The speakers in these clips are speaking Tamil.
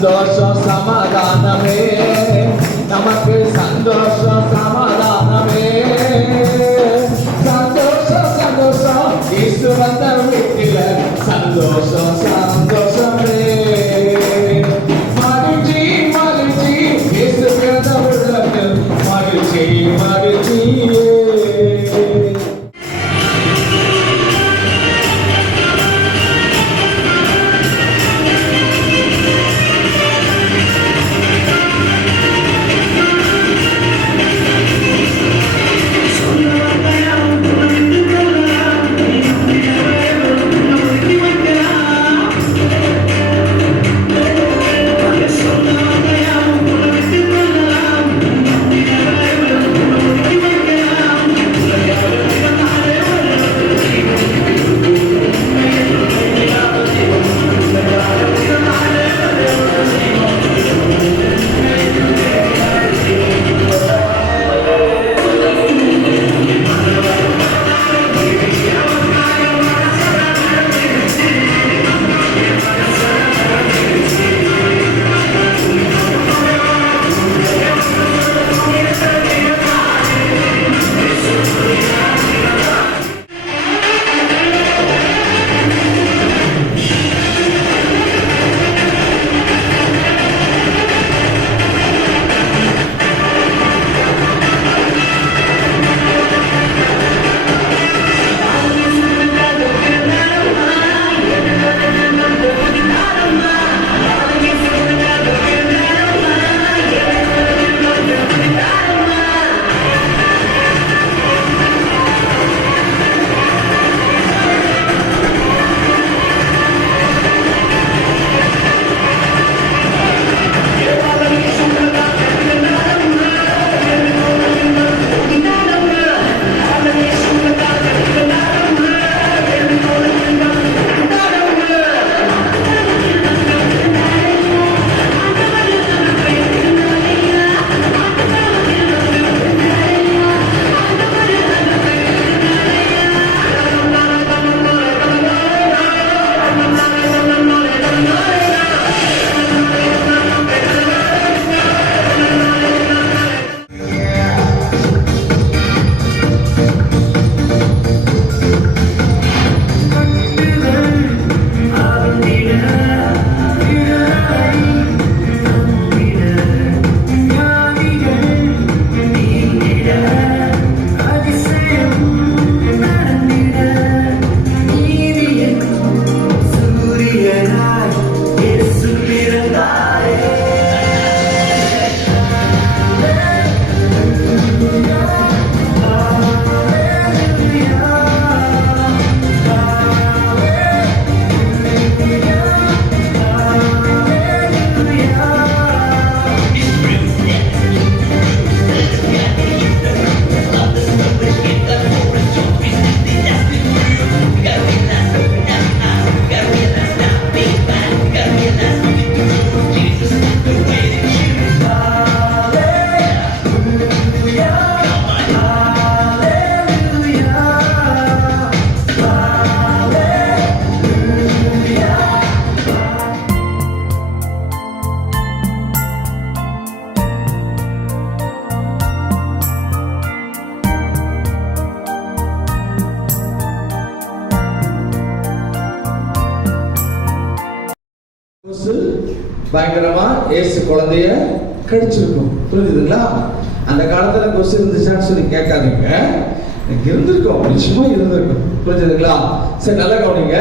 சந்தோஷம் சமாதானமே, நமக்கு சந்தோஷம் சமாதானமே. சந்தோஷம் சந்தோஷம் இயேசு வந்த வீட்டில சந்தோஷம் சந்தோஷமே. மகிழ்ச்சி மகிழ்ச்சி இயேசு பிறந்த உள்ளத்தில் மகிழ்ச்சி மகிழ்ச்சியே. பயங்கரமா இயேசு குழந்தைய கடிச்சிருக்கும். புரிஞ்சுதுங்களா? அந்த காலத்துல கொசு இருந்துச்சான்னு சொல்லி கேட்காதீங்க, இருந்திருக்கும், நிச்சயமா இருந்திருக்கும். புரிஞ்சுதுங்களா? சரி, நல்லா கவனிங்க.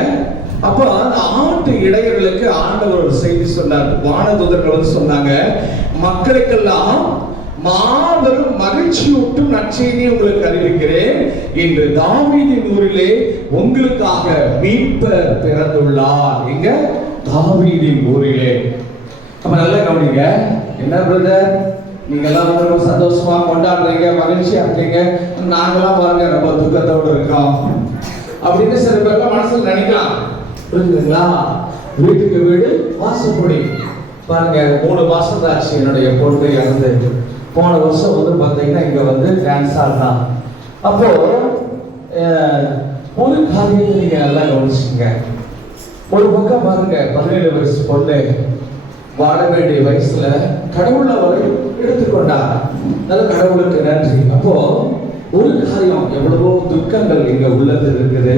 அப்போ அந்த ஆட்டு இடையர்களுக்கு ஆண்டவர் ஒரு செய்தி சொன்னார். வானதூதர்கள் வந்து சொன்னாங்க, மக்களுக்கெல்லாம் மாபெரும் மகிழ்ச்சியூட்டும் நற்செய்தியை உங்களுக்கு அறிவிக்கிறேன். இன்று தாவீதின் ஊரிலே உங்களுக்காக மீட்பர் பிறந்துள்ளார். எங்க? தாவீதின் ஊரிலே. அப்ப நல்லா கவனிங்க. என்ன பிரதர், நீங்க எல்லாம் ரொம்ப சந்தோஷமா கொண்டாடுறீங்க, மகிழ்ச்சியா இருக்கீங்க, நாங்கெல்லாம் பாருங்க ரொம்ப துக்கத்தோடு இருக்கோம் அப்படின்னு சில பேர்லாம் மனசுல நினைக்கலாம். புரிஞ்சுதுங்களா? வீட்டுக்கு வீடு வாசப்படி. பாருங்க, 3 மாசம் ஆச்சு என்னுடைய பொண்ணு இறந்து. போன வருஷம் வந்து பார்த்தீங்கன்னா இங்க வந்து டான்ஸ் ஆடுறான். அப்போ ஒரு காரியத்தை நீங்க நல்லா கவனிச்சுங்க. ஒரு பக்கம் பாருங்க, 17 வயசு பொண்ணு வாழ வேண்டிய வயசுல கடவுள் அவரை எடுத்துக்கொண்டார். நல்ல கடவுளுக்கு நன்றி. அப்போ ஒரு காரியம், எவ்வளவோ துக்கங்கள் எங்க உள்ளத்தில் இருக்குது,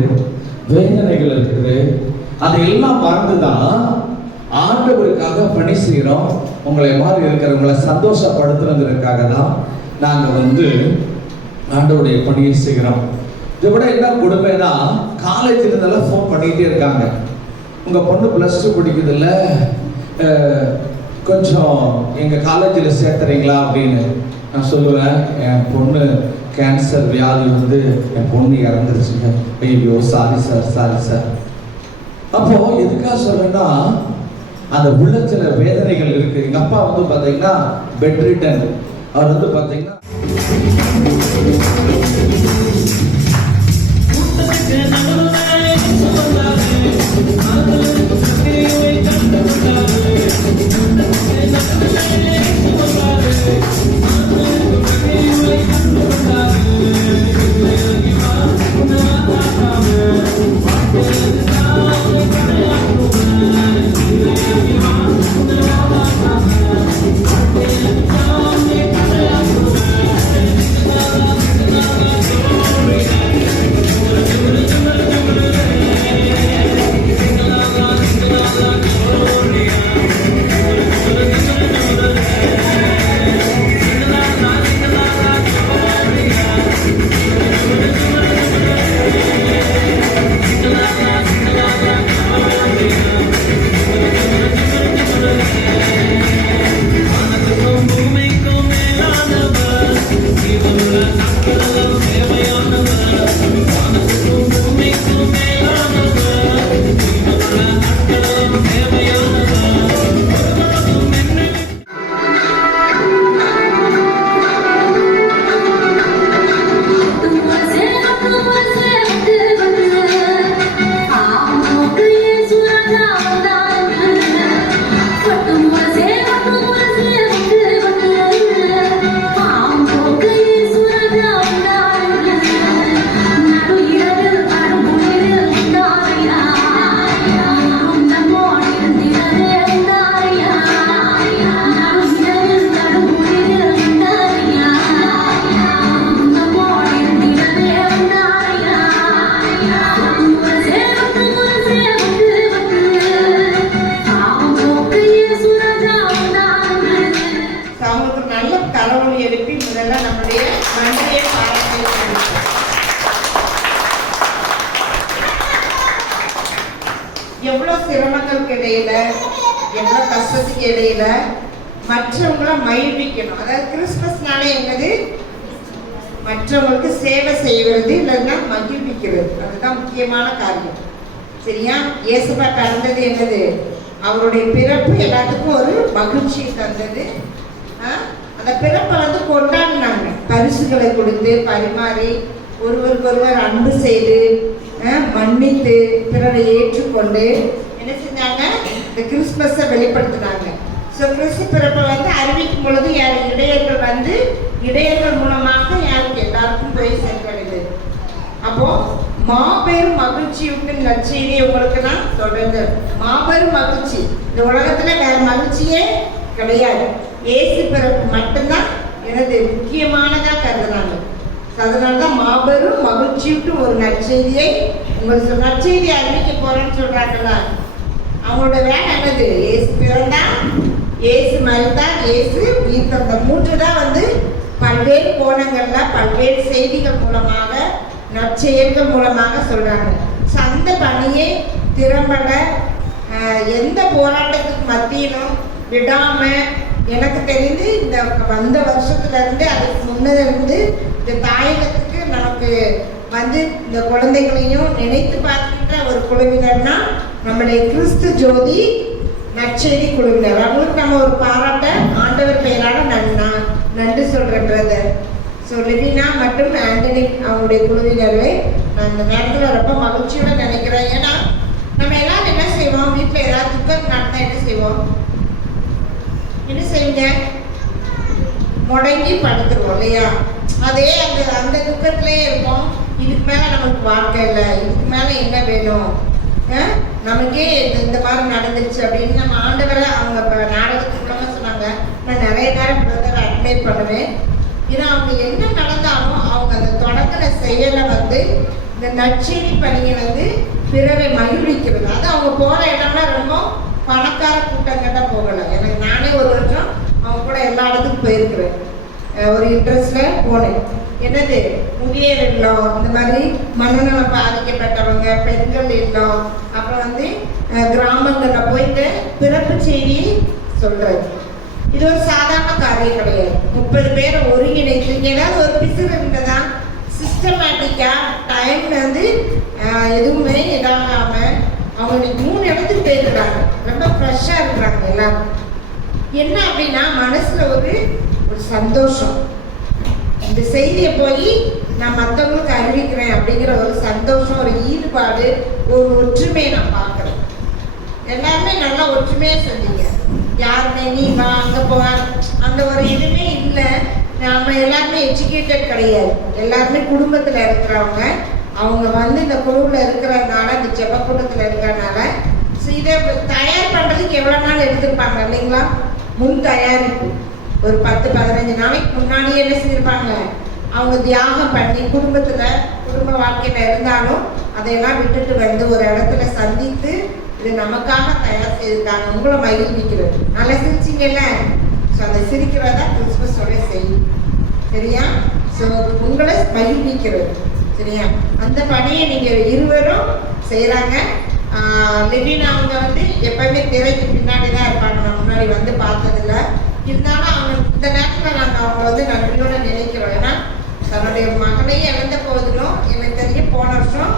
வேதனைகள் இருக்குது, அதையெல்லாம் மறந்துதான் ஆண்டவருக்காக பணி செய்கிறோம். உங்களை மாதிரி இருக்கிறவங்களை சந்தோஷப்படுத்துறதுக்காக தான் நாங்கள் ஆண்டவருடைய பணியை செய்கிறோம். இதை விட என்ன கொடுமைனா, காலேஜில் இருந்தெல்லாம் ஃபோன் பண்ணிகிட்டே இருக்காங்க. உங்கள் பொண்ணு +2 படிக்குதில்ல, கொஞ்சம் எங்கள் காலேஜில் சேர்த்துறீங்களா அப்படின்னு. நான் சொல்லுவேன், என் பொண்ணு கேன்சர் வியாதி என் பொண்ணு இறந்துருச்சுங்க. ஐயோ சாரி சார். அப்போ எதுக்காக சொல்றேன்னா, அந்த உள்ளத்துல வேதனைகள் இருக்கு. எங்க அப்பா பாத்தீங்கன்னா பெட் ரிட்டன். அவர் பாத்தீங்கன்னா எவ்வளவு சிரமங்களுக்கு இடையில, எவ்வளவு கஷ்டத்துக்கு இடையில மற்றவங்களை மகிழ்விக்கணும். அதாவது கிறிஸ்துமஸ்னாலே என்னது? மற்றவங்களுக்கு சேவை செய்வது, இல்லைன்னா மகிழ்விக்கிறது. அதுதான் முக்கியமான காரியம். சரியா? இயேசுவா தந்தது என்னது? அவருடைய பிறப்பு எல்லாத்துக்கும் ஒரு மகிழ்ச்சியை தந்தது. அந்த பிறப்பை கொண்டாடினாங்க. பரிசுகளை கொடுத்து பரிமாறி ஒருவருக்கொருவர் அன்பு செய்து மன்னித்து பிறரை ஏற்றுக்கொண்டு என்ன செஞ்சாங்க? இந்த கிறிஸ்துமஸை வெளிப்படுத்தினாங்க. ஸோ கிறிஸ்து பிறப்பை அறிவிக்கும் பொழுது இடையர்கள் மூலமாக யாருக்கு? எல்லாருக்கும் போய் சென்றடைந்தது. அப்போ மாபெரும் மகிழ்ச்சியுட்டு நற்செய்தி உங்களுக்கு நான் தொடர்ந்து. மாபெரும் மகிழ்ச்சி. இந்த உலகத்துல வேற மகிழ்ச்சியே கிடையாது. இயேசு பிறப்பு மட்டும்தான் எனது முக்கியமானதா கருதுனாங்க. அதனாலதான் மாபெரும் மகிழ்ச்சியுட்டு ஒரு நற்செய்தியை உங்களுக்கு நற்செய்தி அறிவிக்க போறேன்னு சொல்றாங்களா? அவங்களோட வேலை என்னது? இயேசு பிறந்தான், இயேசு மரித்தார், இயேசு உயிர் தந்த. மூன்று தான் பல்வேறு கோணங்கள்ல பல்வேறு செய்திகள் மூலமாக நற்செயல்கள் மூலமாக சொல்றாங்க. அந்த பணியை திறம்பட எந்த போராட்டத்துக்கு மத்தியிலும் விடாம, எனக்கு தெரிந்து இந்த வந்த வருஷத்துல இருந்து அதுக்கு முன்னதிலிருந்து இந்த தாயகத்துக்கு நமக்கு இந்த குழந்தைகளையும் நினைத்து பார்க்கின்ற ஒரு குழுவினர்னா நம்முடைய கிறிஸ்து ஜோதி நற்செய்தி குழுவினர். அவங்களுக்கு நம்ம ஒரு பாராட்ட ஆண்டவர் பெயரால நன்றி சொல்றேன் பிரதர். ஸோ லிவினா மற்றும் ஆண்டனி அவங்களுடைய குழுவினரை நான் இந்த நேரத்தில் ரொம்ப மகிழ்ச்சியோட நினைக்கிறேன். ஏன்னா நம்ம எல்லாரும் என்ன செய்வோம்? வீட்டில் ஏதாவது துக்கம் நடந்தால் என்ன செய்வோம்? என்ன செய்யுங்க? முடங்கி படுத்துருவோம் இல்லையா? அதே அந்த துக்கத்திலே இருப்போம். இதுக்கு மேலே நமக்கு வாழ்க்கை இல்லை, இதுக்கு மேலே என்ன வேணும், நமக்கே இந்த மாதிரி நடந்துருச்சு அப்படின்னு நம்ம ஆண்டவரை அவங்க நாடகம் சொல்றேன். ஏன்னா அவங்க என்ன நடந்தாலும் அவங்க அந்த தொடக்கிற செயலை வந்து இந்த நற்செய்தி பணியை வந்து பிறரை மகிழ்விக்கிறது. அது அவங்க போற இடம்னா ரொம்ப பணக்கார கூட்டங்கிட்ட போகலை. எனக்கு நானே ஒரு வருஷம் அவங்க கூட எல்லா இடத்துக்கும் போயிருக்கிறேன். ஒரு இன்ட்ரெஸ்ட்ல போனேன். என்னது முதியோர் இல்லம், இந்த மாதிரி மனநலம் பாதிக்கப்பட்டவங்க, பெண்கள் இல்லம், அப்புறம் வந்து கிராமங்களில் போயிட்டு பிறப்பு செய்தி சொல்றது. இது ஒரு சாதாரண காரியம் கிடையாது. 30 பேரை ஒருங்கிணைத்து ஏதாவது ஒரு பிசுறு இருந்ததா சிஸ்டமேட்டிக்கா டைம் வந்து எதுவுமே இதாகாம அவங்க இன்னைக்கு 3 இடத்துக்கு போயிருக்கிறாங்க. ரொம்ப ஃப்ரெஷ்ஷாக இருக்கிறாங்க எல்லாரும். என்ன அப்படின்னா மனசுல ஒரு சந்தோஷம், இந்த செய்தியை போய் நான் மற்றவங்களுக்கு அறிவிக்கிறேன் அப்படிங்கிற ஒரு சந்தோஷம், ஒரு ஈடுபாடு, ஒரு ஒற்றுமையை நான் பார்க்குறேன். எல்லாருமே நல்லா ஒற்றுமையாக செஞ்சீங்க. யாருமே நீ வா அங்கே போ அந்த ஒரு இதுவுமே இல்லை. நம்ம எல்லாருமே எஜுகேட்டட் கிடையாது. எல்லாருமே குடும்பத்தில் இருக்கிறவங்க. அவங்க வந்து இந்த குழுவில் இருக்கிறதுனால, இந்த ஜெபக்கூட்டத்தில் இருக்கிறதுனால இதை தயார் பண்ணுறதுக்கு எவ்வளோ நாள் எடுத்திருப்பாங்க இல்லைங்களா? முன் தயாரிப்பு ஒரு 10-15 நாளைக்கு முன்னாடியே என்ன செஞ்சிருப்பாங்க, அவங்க தியாகம் பண்ணி குடும்ப வாழ்க்கையில் இருந்தாலும் அதையெல்லாம் விட்டுட்டு வந்து ஒரு இடத்துல சந்தித்து இது நமக்காக தயார் செய்திருக்காங்க. உங்களை மகிழ்விக்கிறது. நல்லா சிரிச்சிங்கல்ல? ஸோ அந்த சிரிக்கிறதா கிறிஸ்மஸோட செய்யும். சரியா? ஸோ உங்களை மகிழ்விக்கிறது. சரியா? அந்த பணியை நீங்கள் இருவரும் செய்கிறாங்க. லிவின் அவங்க வந்து எப்பவுமே திரைக்கு பின்னாடி தான் இருப்பாங்க. நான் முன்னாடி வந்து பார்த்ததில்ல. இருந்தாலும் அவங்க இந்த நேரத்தில் நாங்கள் அவங்க வந்து நன்றியோட நினைக்கிறோம். ஏன்னா தன்னுடைய மகனையும் இழந்த போதிலும் எனக்கு தெரிஞ்சு போன வருஷம்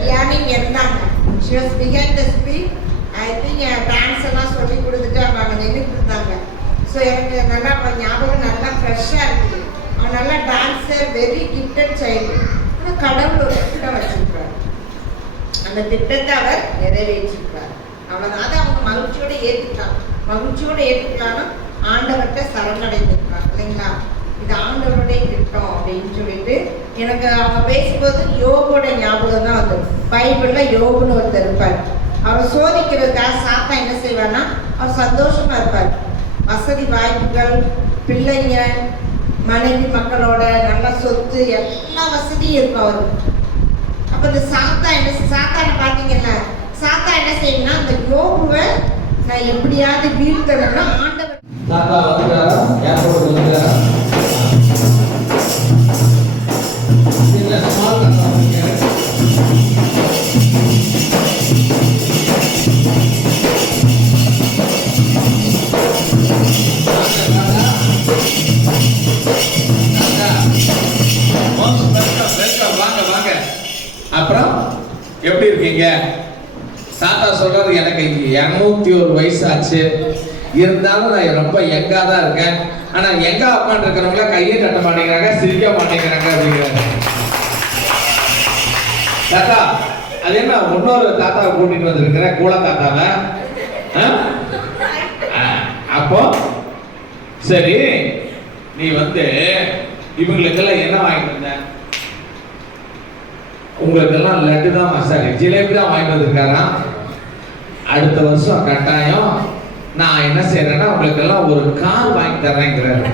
லியானிங் இருந்தாங்க. She was behind the screen. I think dance எல்லாம் சொல்லி கொடுத்துட்டு அவங்க நின்றுட்டு இருந்தாங்க. ஸோ எனக்கு நல்லா ஞாபகம் நல்லா ஃப்ரெஷ்ஷாக இருக்குது. அவன் நல்லா டான்ஸர், வெரி கிஃப்டட் சைல்டு. ஆனால் கடவுள் ஒரு திட்டம் வச்சிருக்கிறார். அந்த திட்டத்தை அவர் நிறைவேற்றிருக்கிறார். அவன் அதை அவங்க மகிழ்ச்சியோடு ஏற்றுக்கலாம். மகிழ்ச்சியோடு ஏற்றுக்கலாம்னா ஆண்டவர்கிட்ட சரணடைந்திருக்கிறார் இல்லைங்களா? இது ஆண்டவருடைய திட்டம் அப்படின்னு சொல்லிட்டு எனக்கு அவங்க பேசும்போது யோகோட ஞாபகம் தான் வந்தது. பைபிளில் யோகுன்னு ஒருத்தர் இருப்பார். அவர் சோதிக்கிறதுக்காக சாத்தா என்ன செய்வார்னா, அவர் சந்தோஷமா இருப்பார். வசதி வாய்ப்புகள், பிள்ளைங்க, மனைவி மக்களோட நல்ல சொத்து, எல்லா வசதியும் இருக்கும் அவருக்கு. அப்போ இந்த சாத்தானை பார்த்தீங்கன்னா சாத்தா என்ன செய்யணும்னா, அந்த யோகுவை நான் எப்படியாவது வீழ்த்தணும்னா ஆண்டவர் தாத்தா வந்துட்டாரா? ஏர்போர்ட் வந்துட்டாரா? இல்ல ஸ்மால் தாத்தா வாங்க. அப்புறம் எப்படி இருக்கீங்க? தாத்தா சொல்றாரு, எனக்கு 201 வயசு ஆச்சு, இருந்தாலும் நான் ரொம்ப யங்கா தான் இருக்கேன். ஆனா யங்கா உட்காந்து இருக்கிறவங்கள கையை கட்ட மாட்டேங்கிறாங்க, சிரிக்க மாட்டேங்கிறாங்க அப்படிங்கிறாங்க. தாத்தா அது என்ன இன்னொரு தாத்தாவை கூட்டிட்டு வந்திருக்கிற, கூல தாத்தாவை? அப்போ சரி, நீ வந்து இவங்களுக்கெல்லாம் என்ன வாங்கிட்டு வந்த? உங்களுக்கெல்லாம் லட்டு தான், சாரி ஜிலேபி தான் வாங்கிட்டு வந்திருக்காராம். அடுத்த வருஷம் கட்டாயம் நான் என்ன செய்யறேன்னா உங்களுக்கெல்லாம் ஒரு கார் வாங்கி தர்றேங்கிறாரு.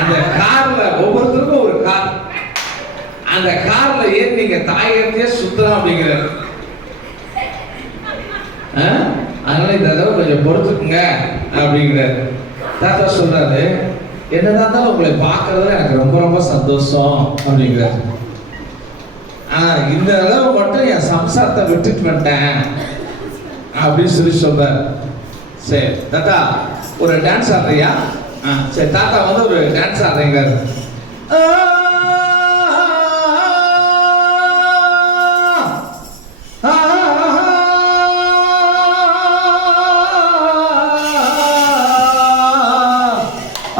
அந்த கார்ல ஒவ்வொருத்தருக்கும் ஒரு கார், அந்த கார்ல ஏறி நீங்க தாயத்தையே சுத்தலாம் அப்படிங்கிறாரு. அதனால இந்த தடவை கொஞ்சம் பொறுத்துக்குங்க அப்படிங்கிறாரு. தாத்தா சொல்றாரு, என்னதான் இருந்தாலும் உங்களை பார்க்கறதுல எனக்கு ரொம்ப ரொம்ப சந்தோஷம் அப்படிங்கிறாரு. இந்த அளவு மட்டும் என் சம்சாரத்தை விட்டுட்டு வந்துட்டேன் அப்படின்னு சொல்லி சொல்றாரு. சரி தாத்தா ஒரு டான்ஸ் ஆடுறியா? சரி தாத்தா வந்து ஒரு டான்ஸ் ஆடுறீங்கிறாரு.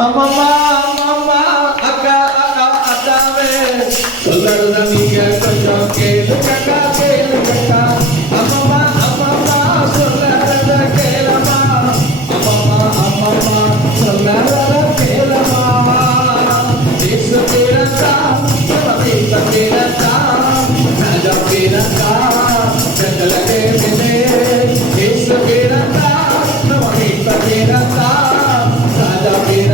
அம்மா அம்மா அக்கா அக்கா அக்காவே சொல்றத நீங்க கொஞ்சம் கேளுங்கக்கா கேளுங்கக்கா. அம்மா அம்மா சொல்றத கேளமா, அம்மா அம்மா சொல்றத கேளமா. இயேசு பிறந்தா, இயேசு பிறந்தா, ராஜா பிறந்தா, பெத்லகே மேலே. இயேசு பிறந்தா, இயேசு பிறந்தா, ராஜா பிறந்தா.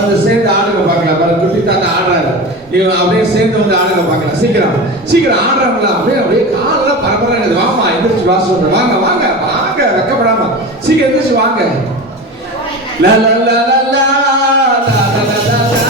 வந்து சேர்ந்து ஆடுங்க பார்க்கலாம். பாரு குட்டி தாத்தா ஆடுறாரு, இவன் அப்படியே சேர்ந்து வந்து ஆடுங்க பார்க்கலாம். சீக்கிரம் சீக்கிரம் ஆடுறாங்களா? அப்படியே அப்படியே காலெல்லாம் பரபரங்க. வாமா எந்திரிச்சு வா சொல்றேன். வாங்க வாங்க வாங்க, வெக்கப்படாம சீக்கிரம் எந்திரிச்சு வாங்க. லா லா லா லா லா லா லா லா லா லா.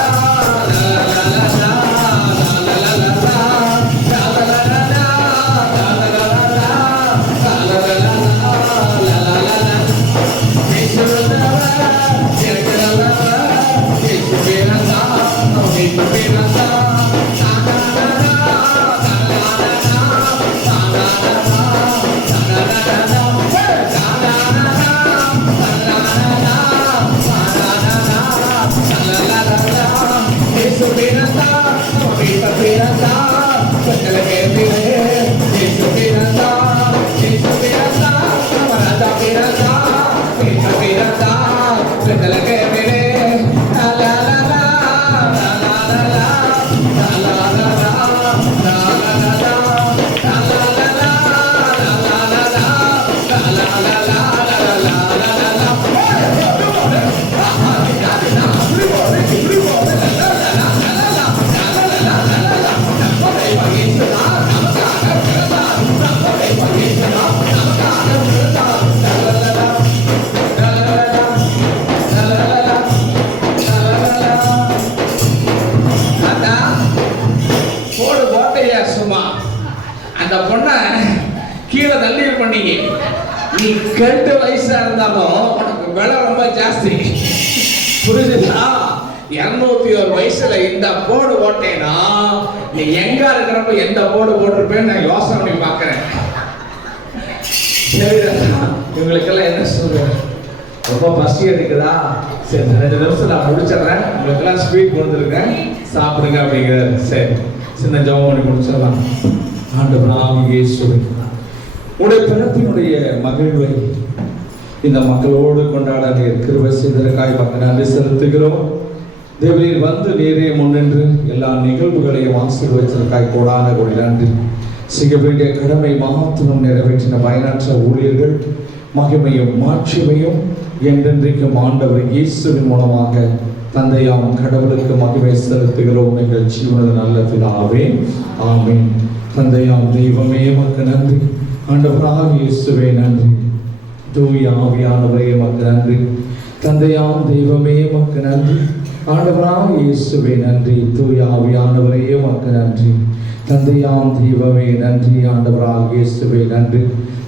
அந்த பொண்ணை கீழே தள்ளி பண்ணீங்க. நீ கெட்ட வயசா இருந்தாலும் உனக்கு விலை ரொம்ப ஜாஸ்தி, புரிஞ்சுதா? 201 வயசுல இந்த போர்டு போட்டேன்னா நீ எங்க இருக்கிறப்ப எந்த போர்டு போட்டிருப்பேன்னு நான் யோசனை பண்ணி பார்க்கிறேன். இவங்களுக்கெல்லாம் என்ன சொல்றேன், ரொம்ப பசி எடுக்குதா? சரி 2 நிமிஷம் நான் முடிச்சிடுறேன், உங்களுக்கெல்லாம் ஸ்வீட் கொடுத்துருக்கேன், சாப்பிடுங்க அப்படிங்கிறார். சரி சின்ன ஜெபம் பண்ணி முடிச்சிடலாம். ஆண்டவராகிய இயேசுவே, உடைய பிறப்பினுடைய மகிழ்வை இந்த மக்களோடு கொண்டாட நீர் கிருபை செய்ததற்காக மக்கள் நன்றி செலுத்துகிறோம். தேவரீர் வந்து நீரே முன்னின்று எல்லா நிகழ்வுகளையும் ஆசீர்வதித்ததற்காக கோடான கோடி நன்றி. செய்ய வேண்டிய கடமை மாத்திரம் நிறைவேற்றின பயனற்ற ஊழியர்கள் மகிமையும் மாட்சிமையும் என்றென்றைக்கும் ஆண்டவர் இயேசுவின் மூலமாக தந்தையாம் கடவுளுக்கு மகிமை செலுத்துகிறோம். எங்கள் ஜீவனது நல்ல பிதாவே, ஆமென். தந்தையாம் தெய்வமே மக்கு நன்றி. ஆண்டவராகிய இயேசுவே நன்றி. தூய ஆவியானவரே மக்கு நன்றி. தந்தையாம் தெய்வமே மக்கு நன்றி. ஆண்டவராகிய இயேசுவே நன்றி. தூய ஆவியானவரே மக்கு நன்றி. தந்தையாம் தெய்வமே நன்றி. ஆண்டவராகிய இயேசுவே நன்றி.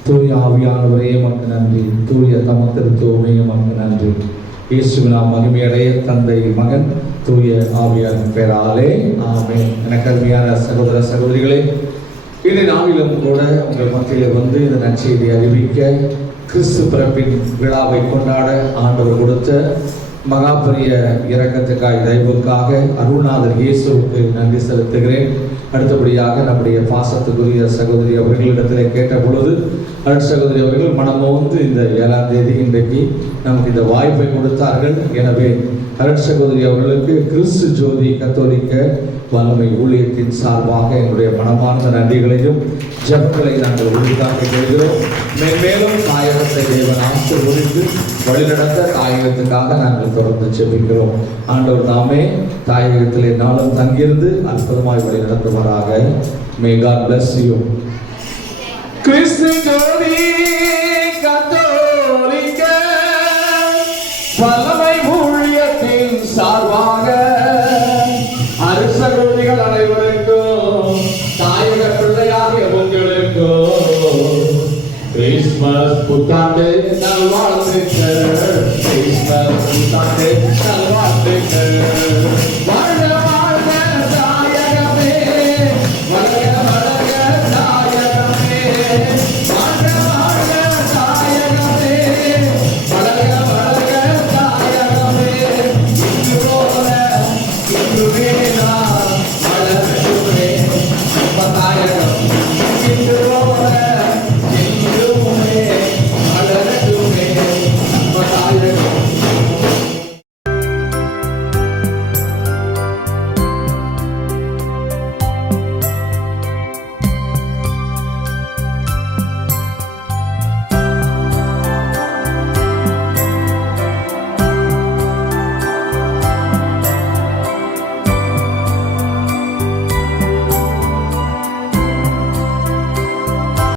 தூய ஆவியானவரே மக்கு நன்றி. தூய தமத்திருத்துவமே மக்கு நன்றி. இயேசுவின் மகிமையடைய தந்தை மகன் தூய ஆவியாரின் பெயராலே ஆமென். எனக்கு அருமையான சகோதர சகோதரிகளே, இந்த நாளிலும் கூட உங்கள் மத்தியில் வந்து இந்த நற்செய்தியை அறிவிக்க, கிறிஸ்து பிறப்பின் விழாவை கொண்டாட ஆண்டவர் கொடுத்த மகா பெரிய இரக்கத்துக்காய் தயவுக்காக அருள்நாதர் இயேசுவுக்கு நன்றி செலுத்துகிறேன். அடுத்தபடியாக நம்முடைய பாசத்துக்குரிய சகோதரி அவர்களிடத்திலே கேட்ட பொழுது சகோதரி அவர்கள் மனமோந்து இந்த 7ஆம் தேதி இன்றைக்கு நமக்கு இந்த வாய்ப்பை கொடுத்தார்கள். எனவே சகோதரி அவர்களுக்கு கிறிஸ்து ஜோதி கத்தோலிக்க வல்லமை ஊழியத்தின் சார்பாக என்னுடைய மனமார்ந்த நன்றிகளையும் ஜெபங்களை நாங்கள் உறுதியாக கொள்கிறோம். மேலும் தாயகத்தை தேவன் ஆசீர்வதித்து வழிநடத்த தாயகத்துக்காக நாங்கள் தொடர்ந்து ஜெபிக்கிறோம். ஆண்டவர் தாமே தாயகத்திலே நாளும் தங்கியிருந்து அற்புதமாய் வழிநடத்துவாராக. May God bless you. கிறிஸ்து ஜோதி கத்தோலிக்க வல்லமை ஊழியத்தின் சார்பாக அருட்சகோதரிகள் அனைவருக்கும் தாயக பிள்ளையாகிய உங்களுக்கும் கிறிஸ்துமஸ் புத்தாண்டு